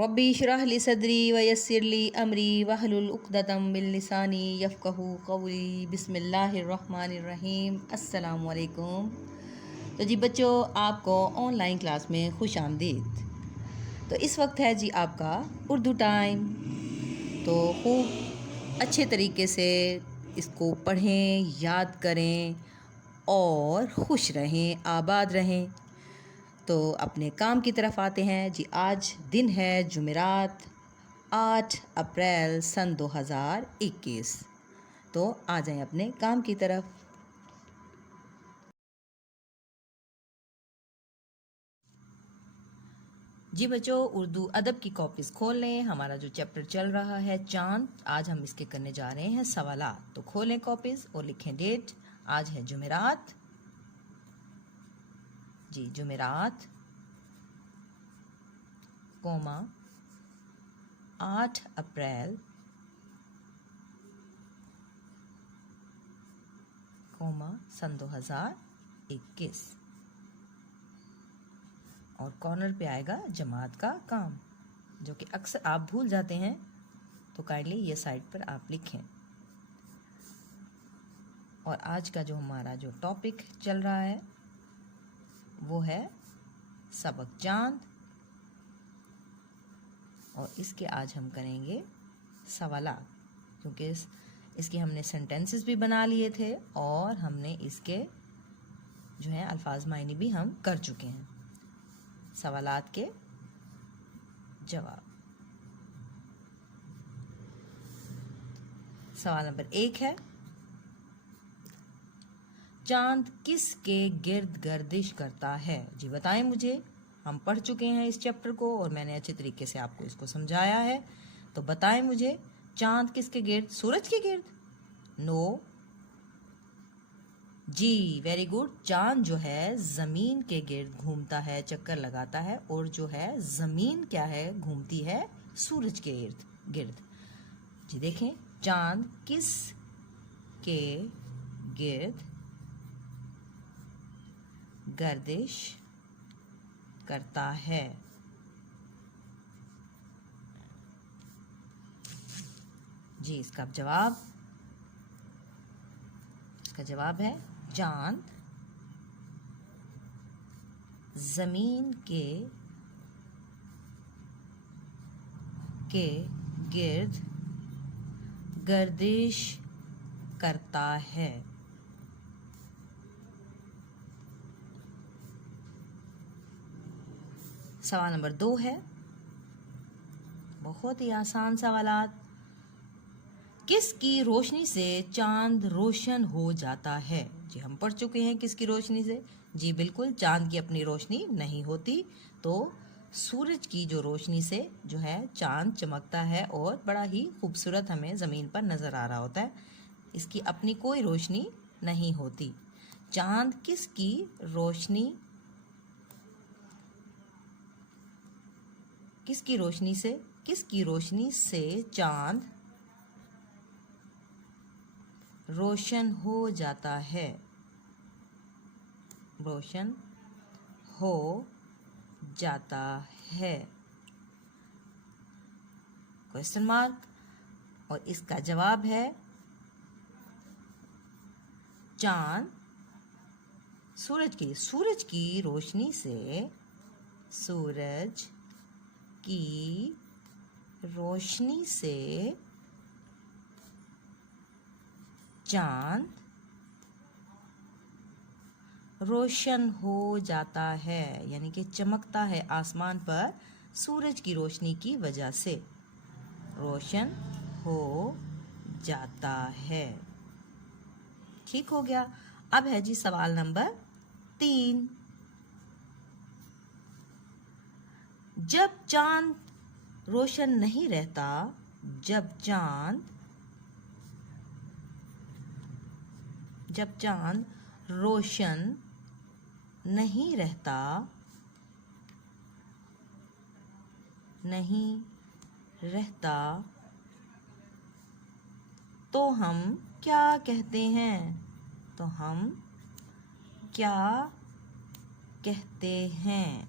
रब्बी इश्रह ली सदरी वयस्सिर ली अमरी वहलुल उक़दतम मिन लिसानी यफ़क़हू क़ौली। बिस्मिल्लाहिर्रहमानिर्रहीम। अस्सलामु अलैकुम। तो जी बच्चों, आपको ऑनलाइन क्लास में खुश आमदीद। तो इस वक्त है जी आपका उर्दू टाइम। तो खूब अच्छे तरीके से इसको पढ़ें, याद करें और खुश रहें, आबाद रहें। तो अपने काम की तरफ आते हैं जी। आज दिन है जुमेरात, 8 अप्रैल सन 2021। तो आ जाएं अपने काम की तरफ। जी बच्चों, उर्दू अदब की कॉपीज़ खोल लें। हमारा जो चैप्टर चल रहा है चांद, आज हम इसके करने जा रहे हैं सवालात। तो खोलें कॉपीज़ और लिखें डेट। आज है जुमेरात जी, जुमेरात, कोमा 8 अप्रैल, कोमा सन 2021। और कॉर्नर पे आएगा जमात का काम, जो कि अक्सर आप भूल जाते हैं। तो काइंडली ये साइड पर आप लिखें। और आज का जो हमारा जो टॉपिक चल रहा है वो है सबक चांद। और इसके आज हम करेंगे सवालात, क्योंकि इसके हमने सेंटेंसेस भी बना लिए थे और हमने इसके जो है अल्फाज मायने भी हम कर चुके हैं। सवालात के जवाब। सवाल नंबर 1 है, चांद किसके गिर्द गर्दिश करता है? जी बताएं मुझे। हम पढ़ चुके हैं इस चैप्टर को और मैंने अच्छे तरीके से आपको इसको समझाया है। तो बताएं मुझे, चांद किसके गिर्द? सूरज के गिर्द? नो जी, वेरी गुड। चांद जो है जमीन के गिर्द घूमता है, चक्कर लगाता है। और जो है जमीन क्या है, घूमती है सूरज के गिर्द। जी देखें, चांद किस के गिर्द गर्दिश करता है? जी इसका जवाब है चांद जमीन के गिर्द गर्दिश करता है। सवाल नंबर 2 है, बहुत ही आसान सवालात। किसकी रोशनी से चांद रोशन हो जाता है? जी हम पढ़ चुके हैं किसकी रोशनी से। जी बिल्कुल, चांद की अपनी रोशनी नहीं होती। तो सूरज की जो रोशनी से जो है चांद चमकता है और बड़ा ही खूबसूरत हमें ज़मीन पर नज़र आ रहा होता है। इसकी अपनी कोई रोशनी नहीं होती। चांद किसकी रोशनी से चांद रोशन हो जाता है? रोशन हो जाता है, क्वेश्चन मार्क। और इसका जवाब है चांद सूरज की रोशनी से चांद रोशन हो जाता है, यानी कि चमकता है आसमान पर सूरज की रोशनी की वजह से। रोशन हो जाता है। ठीक हो गया। अब है जी सवाल नंबर 3। जब चांद रोशन नहीं रहता, जब चांद रोशन नहीं रहता तो हम क्या कहते हैं?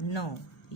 9